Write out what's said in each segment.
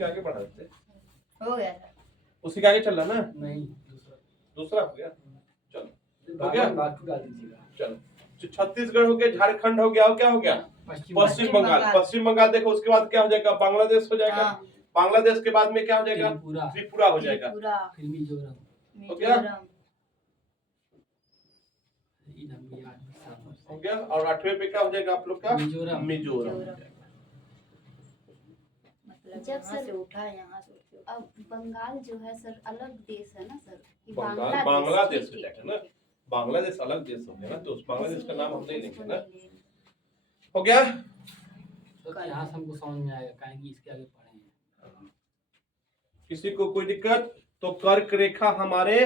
का आगे बढ़ा देते। हो गया सर। उसी के आगे चल रहा ना? नहीं, दूसरा हो गया। चलो हो गया, बात डाल दीजिएगा। चलो छत्तीसगढ़ हो गया, झारखंड हो गया, और क्या हो गया? पश्चिम बंगाल। पश्चिम बंगाल देखो, उसके बाद क्या हो जाएगा? बांग्लादेश हो जाएगा। बांग्लादेश के बाद में क्या हो जाएगा? त्रिपुरा हो जाएगा। फिर मिजोरम हो गया, हो गया। और 8वें पे क्या हो जाएगा आप लोग का? मिजोरम। मिजोरम। जब सर से उठा यहाँ से अब बंगाल जो है सर अलग देश है ना सर, कि बांग्लादेश हो जाएगा ना, बांग्लादेश अलग देश हो गया ना, तो उस बांग्लादेश का नाम हम नहीं लेंगे ना। हो गया, तो यहाँ से हमको समझ में आएगा, काहे कि इसके आगे पढ़े हैं। किसी को कोई दिक्कत? तो कर्क रेखा हमारे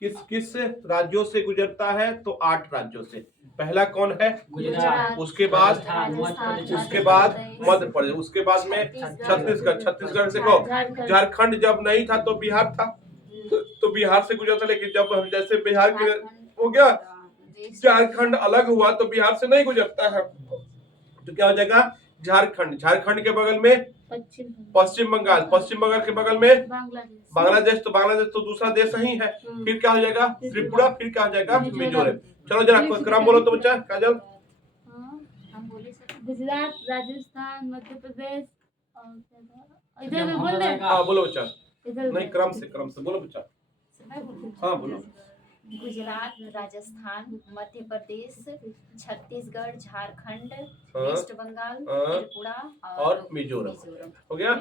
किस किस राज्यों से गुजरता है? तो 8 राज्यों से। पहला कौन है? गुजरात, उसके बाद उसके बाद मध्य प्रदेश, उसके बाद में छत्तीसगढ़। छत्तीसगढ़ से को झारखंड जब नहीं था तो बिहार था, तो बिहार से गुजरता। लेकिन जब हम जैसे बिहार के हो गया, झारखंड अलग हुआ तो बिहार से नहीं गुजरता है, तो क्या हो जाएगा? झारखंड। झारखंड के बगल में पश्चिम बंगाल। पश्चिम बंगाल के बगल में बांग्लादेश। तो बांग्लादेश तो दूसरा देश ही है। फिर क्या हो जाएगा? त्रिपुरा। फिर क्या हो जाएगा? मिजोरम। चलो जरा क्रम बोलो तो बच्चा। काजल? गुजरात, राजस्थान, मध्य प्रदेश और इधर बोल रहे हैं। हाँ बोलो बच्चा। नहीं, क्रम से बोलो बच्चा। हाँ बोलो। गुजरात, राजस्थान, मध्य प्रदेश, छत्तीसगढ़, झारखंड, वेस्ट बंगाल, त्रिपुरा और मिजोरम। हो गया।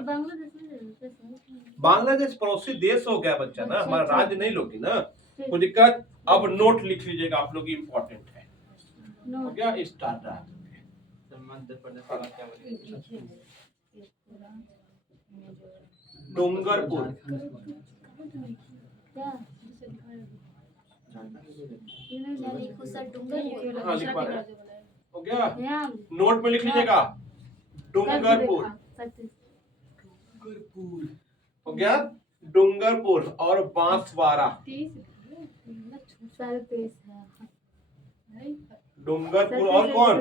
बांग्लादेश पड़ोसी देश हो गया बच्चा ना, हमारा राज्य नहीं लोगी ना, कोई दिक्कत? अब नोट लिख लीजिएगा आप लोग, इम्पोर्टेंट है। हो गया, स्टार्ट रहा। डूंगरपुर। हाँ लिखवा रहे। हो गया, नोट में लिख लीजिएगा डूंगरपुर। हो गया, डूंगरपुर और बांसवाड़ा। डूंगरपुर और कौन?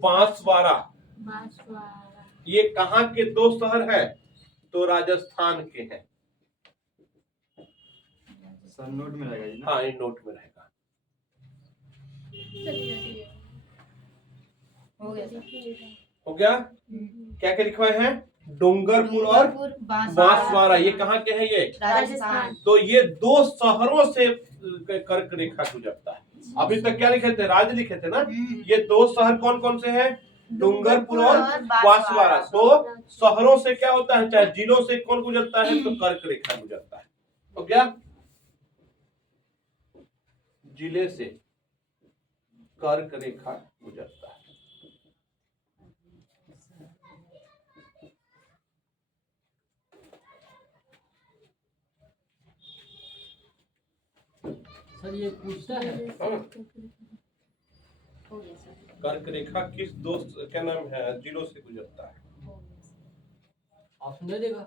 बांसवाड़ा। ये कहाँ के 2 शहर है? तो राजस्थान के हैं। सर नोट में रहेगा जी ना? हाँ, ये नोट में रहेगा। हो गया सर। हो गया, क्या क्या लिखवाए हैं? डूंगरपुर और बांसवाड़ा। ये कहाँ के हैं? ये राजस्थान। तो ये 2 शहरों से कर्क रेखा गुजरता है। अभी तक क्या लिखे थे? राज्य लिखे थे ना। ये 2 शहर कौन कौन से हैं? डूंगरपुर और बांसवाड़ा। तो शहरों से क्या होता है, चाहे जिलों से कौन गुजरता है? तो कर्क रेखा गुजरता है। हो गया, जिले से कर्क रेखा गुजरता है। सर ये पूछता है कर्क रेखा किस 2 क्या नाम है जिलों से गुजरता है? ऑप्शन दे देगा।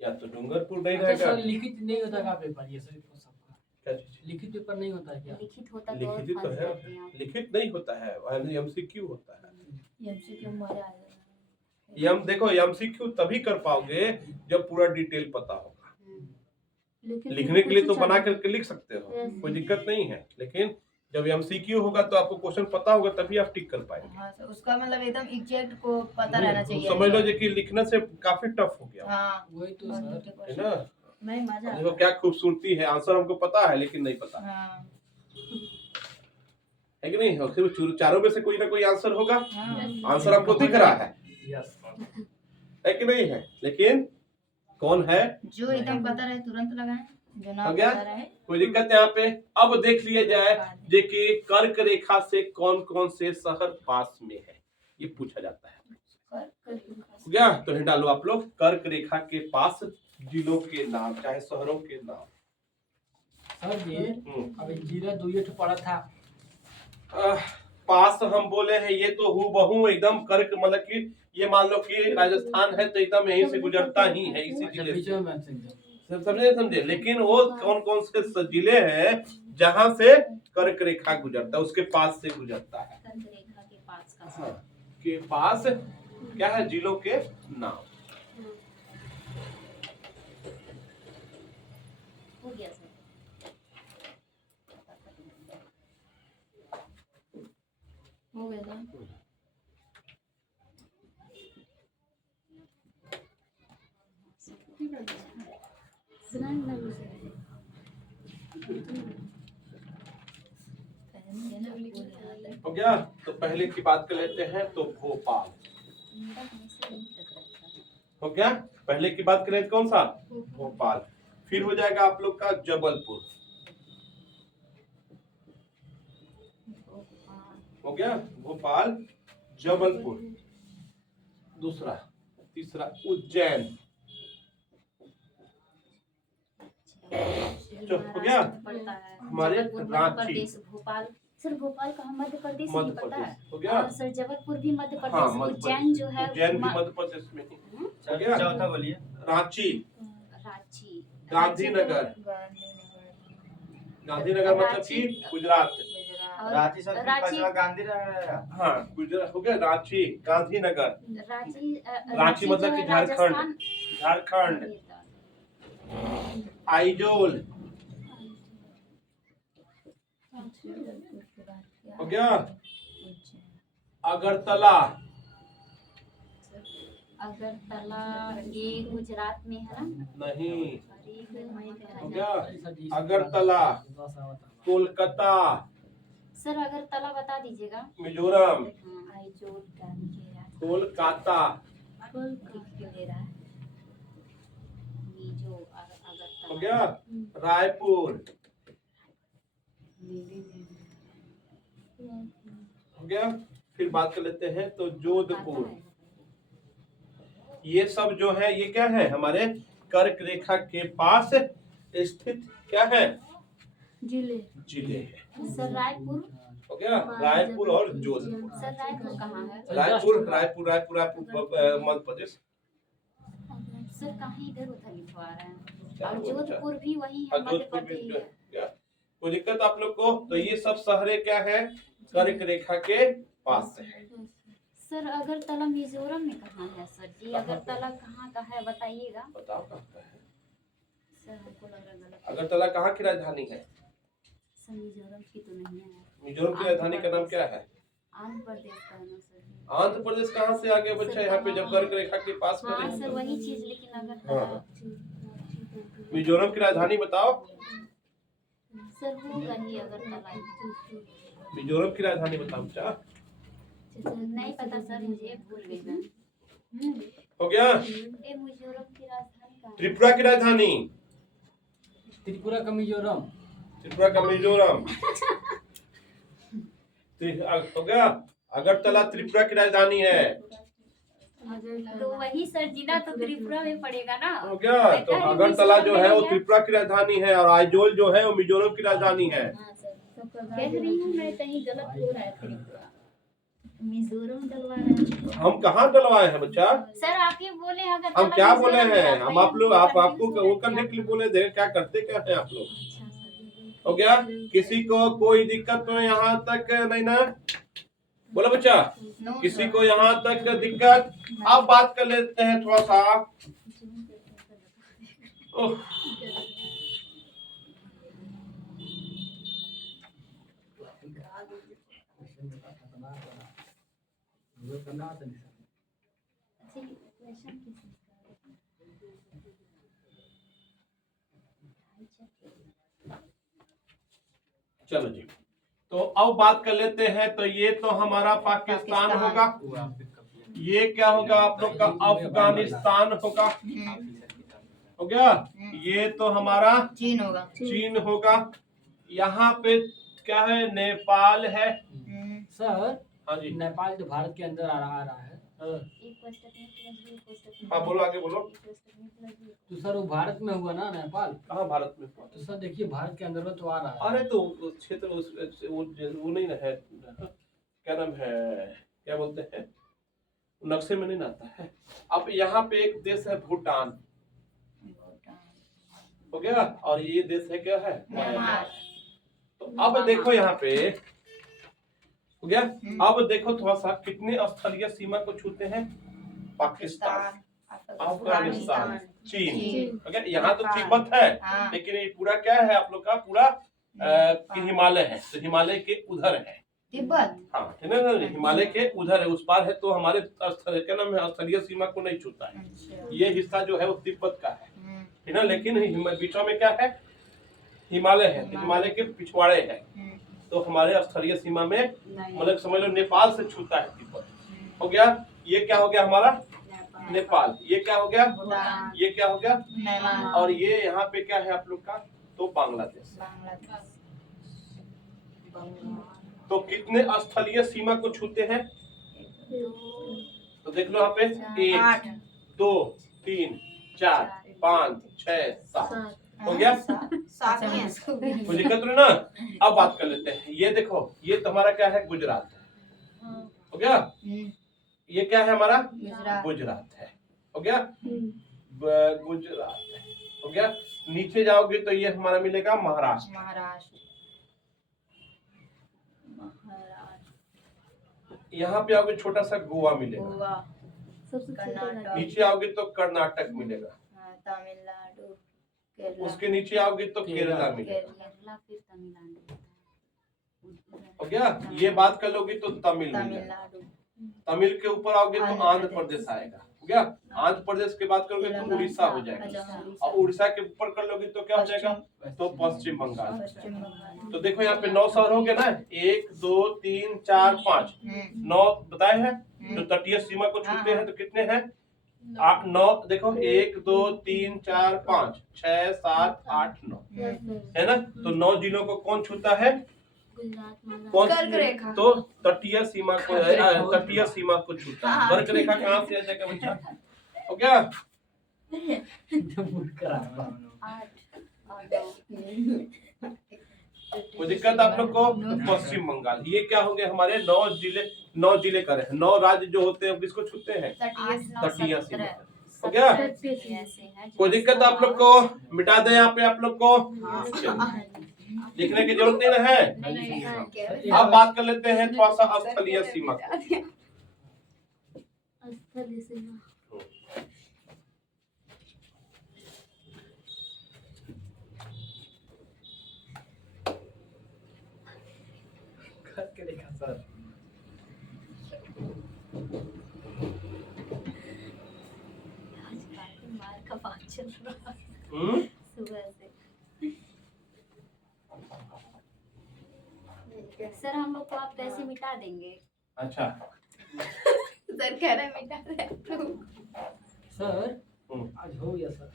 या तो डूंगरपुर नहीं अच्छा रहेगा। सर, लिखित नहीं होता का पेपर? ये सर सबका क्या चीज? लिखित पेपर नहीं होता है क्या? लिखित होता लिखित ही तो है, लिखित नहीं होता है, एमसीक्यू होता है। देखो एमसीक्यू तभी कर पाओगे जब पूरा डिटेल पता होगा। लिखने के लिए तो बना करके लिख सकते हो, कोई दिक्कत नहीं है, लेकिन जब एमसीक्यू होगा तो आपको क्वेश्चन पता होगा तभी आप टिक कर पाएंगे। हाँ, तो उसका मतलब एकदम एग्जैक्ट को पता रहना चाहिए। समझ लो कि लिखने से काफी टफ हो गया। हाँ, वही तो सर है ना। नहीं मजा। देखो क्या खूबसूरती है, आंसर हमको पता है लेकिन नहीं पता हाँ, है कि नहीं? और सिर्फ चारों में से कोई ना कोई आंसर होगा। हाँ। आंसर आपको दिख रहा है कि नहीं है? लेकिन कौन है? जो एकदम पता रहे तुरंत लगाएं, जो ना हो गया? पता रहे। कोई दिक्कत यहाँ पे? अब देख लिया जाए देखिए कर्क रेखा से कौन कौन से शहर पास में है, ये पूछा जाता है। हो गया, तो हिंट डालो आप लोग। कर्क रेखा के पास जिलों के नाम, चाहे शहरों के नाम। सर ये अभी जीरा 2 पड़ा था। पास हम बोले हैं, ये तो हूबहू एकदम कर्क, मतलब कि ये मान लो कि राजस्थान है तो एकदम यहीं से गुजरता ही है, इसी जिले से। समझे? लेकिन वो कौन कौन से जिले हैं जहां से कर्क रेखा गुजरता है, उसके पास से गुजरता है। कर्क रेखा के पास का हाँ, के पास क्या है? जिलों के नाम। हो गया सर। हो गया था। सुनाई ना मुझे। हो गया। तो पहले की बात कर लेते हैं, तो भोपाल हो गया। पहले की बात करें तो कौन सा? भोपाल। फिर हो जाएगा आप लोग का जबलपुर। हो गया भोपाल, जबलपुर। दूसरा, तीसरा उज्जैन। जो हो गया पड़ता है हमारे जबलपुर मध्य रांची। प्रदेश, भोपाल सर भोपाल कहाँ मध्य प्रदेश ही मध्य पड़ता है। प्रदेश हो गया। और सर जबलपुर भी मध्य हाँ, प्रदेश, मध्य उज्जैन जो है उज्जैन भी मध्य प्रदेश में ही। हो गया। चौथा बोलिए। रांची, रांची, गांधीनगर। गांधीनगर मतलब कि गुजरात। गुजरात। रांची सर रांची- पांचवा गांधी रहेगा। हाँ, गुजरात हो गया। रांची, गांधीनगर। रांची मतलब जो कि है झारखंड। राजस्थान। झारखंड। आइजोल हो गया। अगरतला, अगरतला ये गुजरात में है ना। नहीं हो गया। अगर अगरतला, कोलकाता, सर अगरतला बता दीजिएगा। मिजोरम, आइजोल कोलकाता, हो गया। रायपुर हो गया। फिर बात कर लेते हैं तो जोधपुर। ये सब जो है ये क्या है? हमारे कर्क रेखा के पास स्थित क्या है? जिले। जिले है। सर रायपुर। हो गया। रायपुर और जोधपुर। सर रायपुर कहाँ है? रायपुर रायपुर रायपुर रायपुर मध्य प्रदेश। सर कहाँ इधर उधर लिखवा रहे हैं। क्या और बोला? जोधपुर भी वही है, मध्य जोधपुर भी प्रदेश जो है। क्या कोई दिक्कत आप लोग को? तो ये सब शहरे क्या है? कर्क रेखा के पास है। सर अगरतला मिजोरम में कहाँ है सर जी? कहाँ पे? अगरतला कहाँ का है बताइएगा। बताओ कहाँ पे है? सर हमको लग रहा है गलत। अगरतला कहाँ की राजधानी है? सर मिजोरम की तो नहीं है। मिजोरम की राजधानी का नाम क्या है? आंध्र प्रदेश का है ना सर जी? आंध्र प्रदेश कहाँ से आगे बच्चा? यहाँ पे जब कर्क रेखा के पास हाँ में सर नहीं। वही चीज, लेकिन हाँ। अगरतला मिजोरम की राजधानी बताओ। सर होगा ही अगरतला। मिजोरम की राजधानी बताओ बच्चा। नहीं पता सर, मुझे भूल गई। हो गया। ये मिजोरम की राजधानी कहाँ है? त्रिपुरा की राजधानी। त्रिपुरा का मिजोरम। त्रिपुरा का मिजोरम। हो गया। अगरतला त्रिपुरा की राजधानी है। तो वही सर जिला तो त्रिपुरा में पड़ेगा ना। हो गया। तो अगरतला जो है वो त्रिपुरा की राजधानी है और आइजोल जो है वो मिजोरम की राजधानी है। हाँ सर, कह रही हूँ मैं, कहीं गलत हो रहा है। त्रिपुरा मिजोरम डलवा रहे हैं। हम कहाँ डलवाए हैं बच्चा? सर आप ही बोले अगर हम क्या बोले हैं? हम आप लोग आपको वो करने के लिए बोले थे। क्या करते क्या है आप लोग? अच्छा सर। हो गया। किसी को कोई दिक्कत तो यहाँ तक नहीं ना? बोलो बच्चा, नो किसी सर। को यहाँ तक दिक्कत? अब बात कर लेते हैं थोड़ा सा। ओह, चलो जी। तो अब बात कर लेते हैं। तो ये तो हमारा पाकिस्तान होगा। ये क्या होगा आप लोग का? अफगानिस्तान होगा। हो गया। ये तो हमारा चीन होगा। चीन होगा। यहाँ पे क्या है? नेपाल है। सर हाँ जी। नेपाल जो भारत के अंदर आ रहा है, हाँ बोलो, आगे बोलो। तो सर वो भारत में हुआ ना नेपाल? कहाँ भारत में? तो सर देखिए भारत के अंदर में तो आ रहा है। अरे तो उस क्षेत्र वो नहीं ना है। क्या नाम है? क्या बोलते हैं? नक्शे में नहीं ना आता है। अब यहाँ पे एक देश है भूटान। हो गया। और ये देश है क्या है? म्यांमार। तो अब देखो यहाँ पे हो गया। अब देखो थोड़ा सा कितने स्थलीय सीमा को छूते हैं? पाकिस्तान, अफगानिस्तान, चीन। चीन। ओके, यहाँ तो तिब्बत है, हाँ। लेकिन ये पूरा क्या है आप लोग का पूरा हिमालय है, तो हिमालय के उधर है। तिब्बत। हाँ, है ना, हिमालय के उधर है, उस पार है, तो हमारे क्या नाम है, स्थलीय सीमा को नहीं छूता है। अच्छा। ये हिस्सा जो है वो तिब्बत का है हम्म, ना, लेकिन बीचों में क्या है, हिमालय है, तो हिमालय के पिछवाड़े है, हम्म, तो हमारे स्थलीय सीमा में नहीं। मतलब समझ लो नेपाल से छूता है तिब्बत। हो गया, ये क्या हो गया हमारा नेपाल, ये क्या हो गया, भूटान। ये क्या हो गया, नेपाल। और ये यहाँ पे क्या है आप लोग का, तो बांग्लादेश। बांग्लादेश। तो कितने स्थलीय सीमा को छूते हैं, तो देख लो यहाँ पे 1 2 3 4 5 6 7 हो गया, सात में। कोई दिक्कत नहीं ना। अब बात कर लेते हैं, ये देखो, ये तुम्हारा क्या है, गुजरात है। हो गया, ये क्या है हमारा, गुजरात। गुजरात है। हो गया, गुजरात है। हो गया, नीचे जाओगे तो ये हमारा मिलेगा महाराष्ट्र। महाराष्ट्र। यहाँ पे आओगे छोटा सा गोवा मिलेगा। गोवा। सबसे छोटा कर्नाटक। नीचे आओगे तो कर्नाटक मिलेगा। हाँ, तमिलनाडु। केरला। उसके नीचे आओगे तो केरला मिलेगा। केरला फिर तमिलनाडु। हो गया, ये बात कर लोगे तो तमिल मिलेगा। तमिलनाडु। तमिल के ऊपर आओगे तो आंध्र प्रदेश आएगा। हो गया, आंध्र प्रदेश के बात करोगे तो उड़ीसा हो जाएगा, और उड़ीसा के ऊपर कर लोगे तो क्या हो जाएगा, तो पश्चिम बंगाल। पश्चिम बंगाल। तो देखो यहाँ पे 9 शहर हो गए ना, 1 2 3 4 5 9 बताए हैं, जो तटीय सीमा को छूते हैं, तो कितने हैं, 8 9 देखो, 1 2 3 4 5 6 7 8 9 है ना। तो 9 जिलों को कौन छूता है, गुजरात महाराष्ट्र। कौन, कर्क रेखा। तो तटीय सीमा को, तटीय सीमा को छूता है। कर्क रेखा कहाँ से आ जाएगा बच्चा, हो गया। कोई दिक्कत आप लोग को, तो पश्चिम बंगाल, ये क्या होंगे हमारे 9 जिले करे, 9 राज्य जो होते हैं किसको छूते हैं, तटीय सीमा। हो गया, कोई दिक्कत आप लोग को, मिटा दे यहाँ पे आप लोग को, लिखने की जरूरत नहीं ना है। अब बात कर लेते हैं थोड़ा सा स्थलीय सीमा को। स्थलीय सीमा। करके देखा सर, मार का बात चल रहा है हम्म, सुबह से। सर हम लोग को आप पैसे मिटा देंगे। अच्छा, सर कह रहे मिटा दे। सर आज हो गया सर।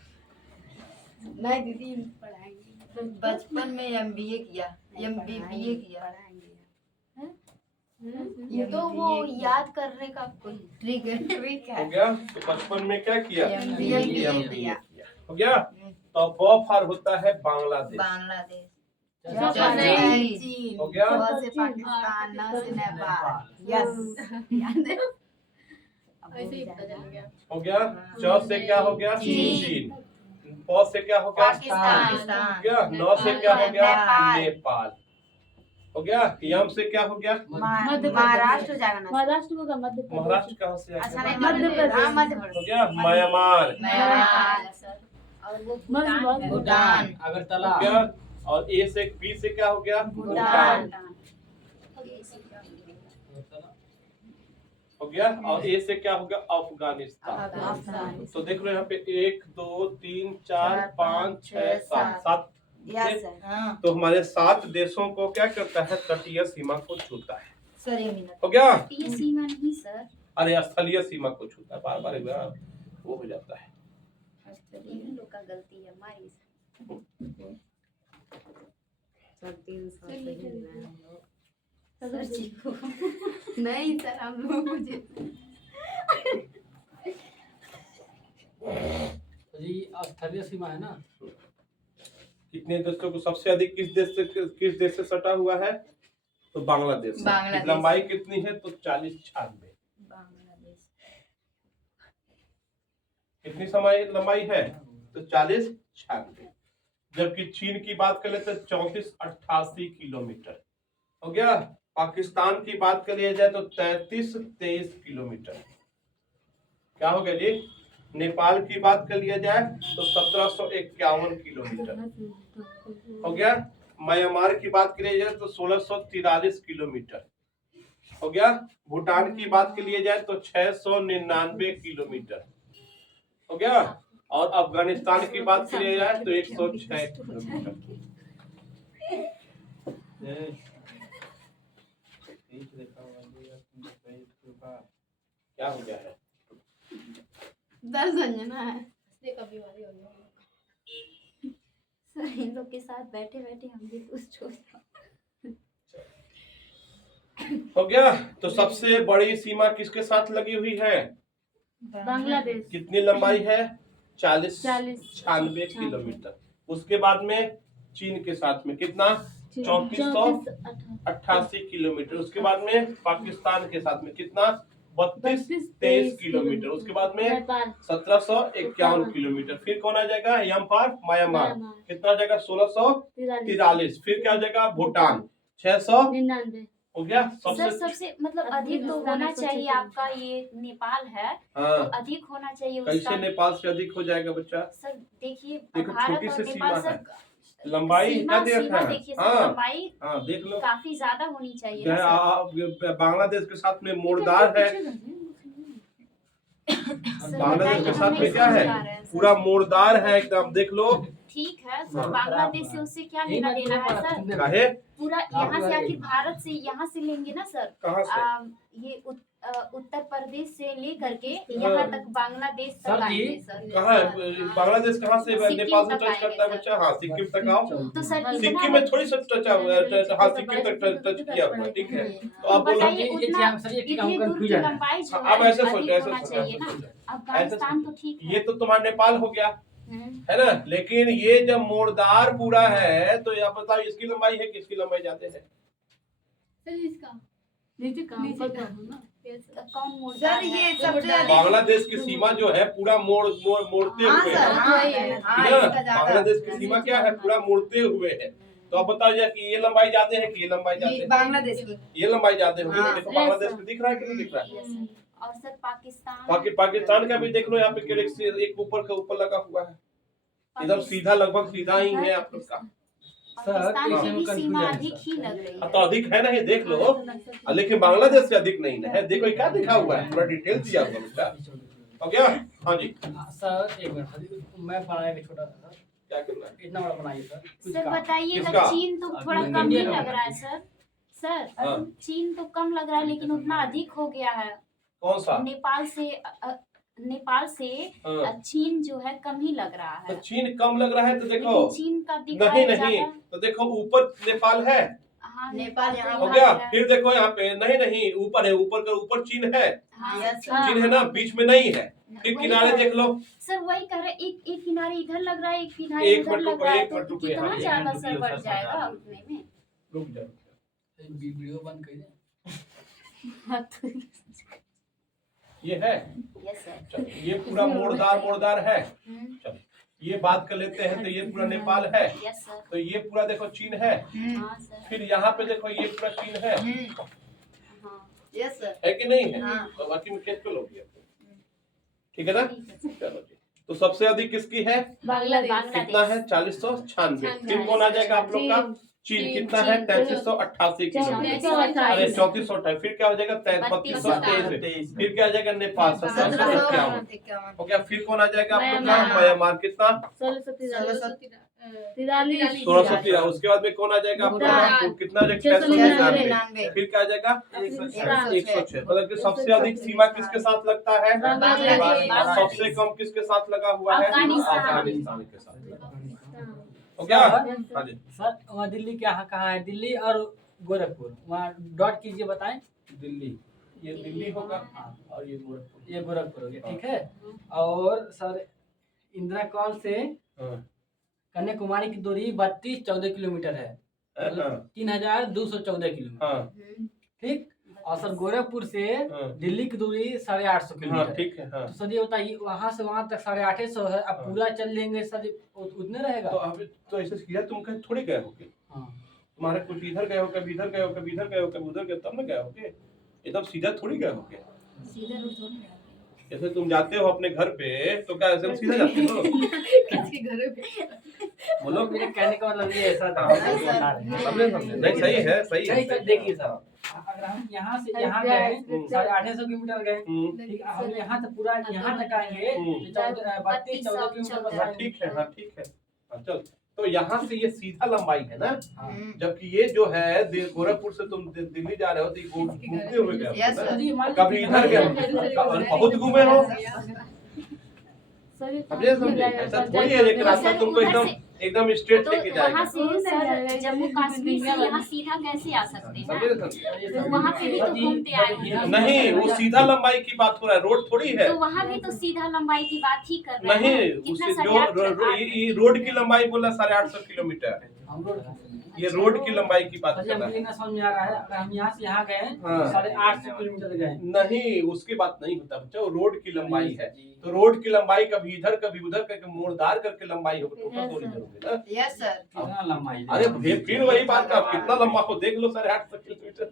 नहीं दीदी पढ़ाएंगे, बचपन में एमबीए किया, एमबीबीए किया। ये तो वो याद करने का कोई ट्रिक है। हो गया, तो बचपन में क्या किया, MBA MBA किया। हो गया। तो ब फॉर होता है बांग्लादेश। बांग्लादेश। चीन। हो गया, ब से पाकिस्तान, न से नेपाल। यस, याद है। ऐसे ही पता चल गया। हो गया, च से क्या हो गया, चीन। चीन। प से क्या हो गया, पाकिस्तान। हो गया, न से क्या हो गया, नेपाल। नेपाल। हो गया, यम से क्या हो गया, महाराष्ट्र जाना। महाराष्ट्र होगा, मध्य प्रदेश। महाराष्ट्र कहाँ से आ अच्छा गया, नहीं, मध्य प्रदेश। हाँ, मध्य हो प्रदेश। गया, म्यांमार। नेपाल। और वो भूटान। भूटान। अगरतला। हो गया, और ए से बी से क्या हो गया, भूटान। हो गया, और ए से क्या हो गया, अफगानिस्तान। अफगानिस्तान। तो देख लो यहाँ पे 1 2 3 4 5 6 7 7, यस सर। हाँ तो हमारे 7 देशों को क्या करता है, तटीय सीमा को छूता है। सर, एक मिनट। हो गया, ये सीमा नहीं सर, अरे स्थलीय सीमा को छूता है, बार बार एक बार वो हो जाता है। इन लोग का गलती है हमारी। सर 300 सर जी को नहीं सर, हम लोग मुझे तो जी स्थलीय सीमा है ना, कितने देशों को सबसे अधिक किस देश से सटा हुआ है, तो बांग्लादेश से। बांग्लादेश। लंबाई कितनी है, तो 40-96। बांग्लादेश। कितनी समय लंबाई है, तो 40-96। जबकि चीन की बात करें तो 34-88 किलोमीटर। हो गया, पाकिस्तान की बात कर लिया जाए तो 33-23 किलोमीटर। क्या हो गया जी? नेपाल की बात कर लिया जाए तो 1751 किलोमीटर हो गया। म्यांमार की बात करिए जाए तो 1643 किलोमीटर हो गया। भूटान की बात के लिए जाए तो 699 किलोमीटर हो गया। और अफगानिस्तान की बात के लिए जाए तो 106 किलोमीटर। क्या हो गया है? दर्द अंजना है हंसने का बीमारी हो गया। सर। इन लोग के साथ बैठे बैठे हम भी कुछ हो हो गया। तो सबसे बड़ी सीमा किसके साथ लगी हुई है? बांग्लादेश। कितनी लंबाई है? 40 40 96 किलोमीटर। उसके बाद में चीन के साथ में कितना? 3488 किलोमीटर। उसके बाद में पाकिस्तान के साथ में कितना? 32-23 किलोमीटर। उसके बाद में 1751 किलोमीटर। फिर कौन आ जाएगा? यम फॉर म्यांमार। कितना आ जाएगा? 1643। फिर क्या आ जाएगा? भूटान 699 हो गया। सर सबसे मतलब अधिक तो होना चाहिए आपका ये नेपाल है। हाँ, तो अधिक होना चाहिए कैसे उसका। नेपाल से अधिक हो जाएगा बच्चा? सर देखिए देखो, भारत छोटी और सी नेपाल सीमा है। सर लंबाई सीमा इतना सीमा है। देखिए सर हाँ लंबाई हाँ, देख लो। काफी ज्यादा होनी चाहिए क्या ना है, सर। बांग्लादेश के साथ में मोड़दार है। सर बांग्लादेश के बताइए, साथ हम में क्या नहीं है? समझ पा रहे हैं, सर। पूरा मोड़दार है एकदम, देख लो। ठीक है हाँ। सर बांग्लादेश से उससे क्या लेना देना है सर? काहे? पूरा यहाँ से आखिर भारत से यहाँ से लेंगे ना सर। कहाँ से? ये उत्तर प्रदेश से लेकर के यहाँ तक बांग्लादेश सर तक जी, आएंगे सर। कहाँ है? बांग्लादेश कहाँ से सिक्किम नेपाल से तक टच करता है आएंगे, बच्चा? हाँ, सिक्किम तक आओ। तो सर इतना सिक्किम में थोड़ी सा टच हाँ, सिक्किम तक टच किया हुआ है, ठीक है। तो आप बोलो बताइए ये उतना सर ये ठीक है, इतनी हम दूर की कंफ्यूजन है। लंबाई जो अब है ऐसे सोचो, अधिक ऐसे होना सोचो, चाहिए ना। अफगानिस्तान तो ठीक ये है। तो तुम्हारा नेपाल हो गया, हम्म। है ना। लेकिन ये जब मोड़दार पूरा है तो आप बताओ इसकी लंबाई है, किसकी लंबाई जाते हैं? सर इसका नीचे काम नीचे करता का। हूँ ना। कौन मोड़ सर ये सबसे अधिक बांग्लादेश की सीमा जो है पूरा मोड़ते हाँ हुए सर है, हाँ है हाँ ना। इसका ज्यादा बांग्लादेश की सीमा क्या है? पूरा मोड़ते हुए है। तो आप बताओ यार कि ये लंबाई जाते हैं कि ये लंबाई जाते ये हैं? बांग्लादेश की ये लंबाई जाते होंगे। हाँ। देखो बांग्लादेश को दिख रहा है कि नहीं दिख रहा है? Yes, sir. और सर पाकिस्तान पाकिस्तान का भी देख लो, यहाँ पे केवल एक ऊपर का ऊपर लगा हुआ है, एकदम सीधा, लगभग सीधा ही है आप लोग का। पाकिस्तान सर, की भी इसमें सीमा confusion है, अधिक ही लग रही है। तो अधिक है ना, ये देख लो। लेकिन बांग्लादेश से अधिक नहीं है। देखो ये क्या लिखा हुआ है, पूरा डिटेल दिया हुआ है। हो गया? हाँ जी, सर एक मिनट सर, मैं बनाएगा छोटा सा सर, क्या करना है? इतना बड़ा बनाइए सर। कुछ सर काम। बताइएगा किसका? चीन तो थोड़ा अभी कम ही इंडिया लग का। रहा है सर। सर हाँ। चीन तो कम लग रहा है लेकिन उतना अधिक हो गया है। कौन सा? नेपाल से हाँ। चीन जो है कम ही लग रहा तो है। चीन कम लग रहा है तो देखो। लेकिन चीन का दिखा नहीं है नहीं, ज्यादा। तो देखो ऊपर नेपाल है, हाँ नेपाल तो यहाँ हो यहाँ गया। है। फिर देखो यहाँ पे नहीं नहीं, ऊपर है, ऊपर का ऊपर चीन है। हाँ, Yes, सर। चीन है ना, बीच में नहीं है। फिर वही किनारे कह- देख लो। सर वही कह रहे एक एक किनारे इधर लग रहा है, एक किनारे एक उधर मिनट लग रुको, रहा है, एक मिनट तो रुको, कितना हाँ, ज्यादा एक सर मिनट बढ़ रुकिए, जाएगा सर, उतने में। रुक जाओ। वीडियो बंद कर दे। ये है, यस सर। चलो, ये पूरा मोड़दार है। चलो ये बात कर लेते हैं। तो ये पूरा नेपाल है, यस सर। तो ये पूरा देखो चीन है। हाँ सर। फिर यहाँ पे देखो ये पूरा चीन है हाँ यस सर है कि नहीं है? हाँ। तो बाकी में खेत पे लोग गए। ठीक है ना? चलो जी, तो सबसे अधिक किसकी है? बांग्लादेश। कितना है? 4096। फिर कौन आ जाएगा आप लोग का? चीन। कितना है? 3388 किलोमीटर। अरे 3428। फिर क्या हो जाएगा? 3223। फिर क्या आ जाएगा? नेपाल 1751। 1751 हो गया। फिर कौन आ जाएगा आप लोग का? म्यांमार। कितना? 1613। उसके बाद में कौन आ जाएगा आप लोग का? भूटान। कितना आ जाएगा? 699। फिर क्या आ जाएगा? 106। मतलब कि सबसे अधिक सीमा किसके साथ लगता है? बांग्लादेश। और सबसे कम किसके साथ लगा हुआ है? अफगानिस्तान। अफगानिस्तान के साथ। हो गया? हाँ जी। सर वहाँ दिल्ली क्या कहाँ है? दिल्ली और गोरखपुर, वहाँ डॉट कीजिए, बताएं। दिल्ली, ये दिल्ली होगा और ये गोरखपुर। ये गोरखपुर हो गया, ठीक है। और सर इंदिरा कॉल से हाँ। कन्याकुमारी की दूरी 32-14 किलोमीटर है, मतलब 3214 किलोमीटर, हाँ ठीक। और सर गोरखपुर से हाँ। दिल्ली की दूरी 850 हाँ किलोमीटर। ठीक है। हाँ तो सर ये बताइए वहाँ से वहाँ तक 850 है, अब हाँ। पूरा चल लेंगे सर उतने रहेगा? तो अभी तो ऐसे किया, तुम कहीं थोड़ी गए होगे। हाँ। तुम्हारे कुछ इधर गए हो, कभी इधर गए हो, कभी इधर गए हो, कभी उधर गए, तब ना गए होगे। एकदम सीधा थोड़ी गए होगे। सीधे रूट थोड़ी है। जैसे तुम जाते हो अपने घर पे तो क्या ऐसे सीधा जाते हो? किसके घर पे? बोलो। मेरे कहने का मतलब ये ऐसा था। हाँ, समझे समझे नहीं सही है सही नहीं है। सर देखिए सर, अगर हम यहाँ से यहाँ गए 850 किलोमीटर गए, ठीक है, हम यहाँ से पूरा यहाँ तक आएंगे 32-14 किलोमीटर बस हाँ आएंगे। ठीक है हाँ ठीक है। हाँ, चल तो यहाँ से ये सीधा लंबाई है ना, हाँ। जबकि ये जो है गोरखपुर से तुम दिल्ली जा रहे हो तो ये घूमते हुए गए Yes, हो sir. ना? जी, मान कभी लीजिए इधर कितना- गए बहुत घूमे हो। सर ये समझे समझे ऐसा थोड़ी है एक रास्ता तुमको एकदम स्ट्रेट तो लेके वहाँ जाएगा। से सर जम्मू कश्मीर से यहाँ सीधा कैसे आ सकते हैं समझे ना? समझे तो वहाँ पे भी तो घूमते आएंगे। नहीं वो सीधा लंबाई की बात हो रहा है, रोड थोड़ी है। तो वहाँ भी तो सीधा लंबाई की बात ही कर रहे नहीं हैं। कितना उससे साढ़े आठ ये रोड की लंबाई बोला 850 किलोमीटर, हम लोग ये रोड की लंबाई की बात सर कर हमको रहा ये ना समझ में आ रहा है, अगर हम यहाँ से यहाँ गए हाँ। 850 किलोमीटर गए। है। नहीं उसकी बात नहीं होता बच्चा, वो रोड की लंबाई है। तो रोड की लंबाई कभी इधर कभी उधर करके मोड़दार करके लंबाई होगी, टोटल दूरी इधर होगी ना। Yes sir. कितना लंबाई है? अरे फिर वही बात का कितना लंबा हो देख लो 850 किलोमीटर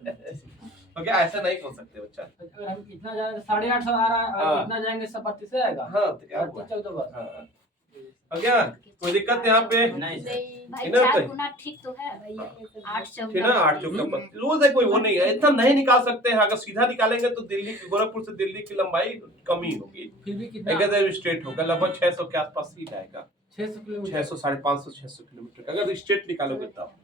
तो क्या ऐसा नहीं हो सकते बच्चा। अगर हम इतना जाए 850 आ रहा है, हाँ। और इतना जाएंगे 32 आएगा। हाँ तो क्या हुआ? 32 14 बस। हाँ। और क्या कोई दिक्कत यहाँ पे नहीं सर। भाई इधर 4 तो- गुना ठीक तो है। 8 ठीक है ना 8 चौका रोज है कोई वो नहीं है, इतना नहीं निकाल सकते हैं। अगर सीधा निकालेंगे तो दिल्ली गोरखपुर से दिल्ली की लंबाई कम ही होगी, फिर भी कितना? अगर स्ट्रेट होगा लगभग 600 के आसपास ही जाएगा। 600 किलोमीटर। 600 550 600 किलोमीटर अगर स्ट्रेट निकालोगे तब।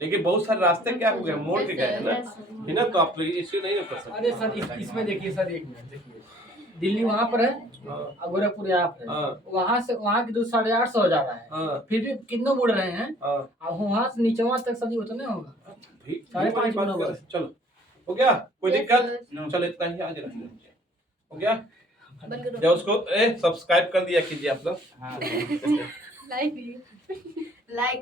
लेकिन बहुत सारे रास्ते क्या हो गए मोड़ के गए हैं ना, है ना, तो आप इसे नहीं कर सकते। अरे सर इसमें देखिए सर, एक मिनट देखिए, दिल्ली वहाँ पर है हाँ, और गोरखपुर यहाँ पर है। हाँ, वहाँ से वहाँ की दूर 850 हो जा रहा है, हाँ, फिर भी कितने मुड़ रहे हैं, हाँ। और वहाँ से नीचे वहाँ तक सभी उतना नहीं होगा। भी- 5.5 बात गुना कर- बस। चलो हो गया कोई Yes, दिक्कत? sir. चलो इतना ही आज रखने दीजिए। हो गया बंद करो। या उसको सब्सक्राइब कर दिया कीजिए आप लोग। हाँ। लाइक भी। लाइक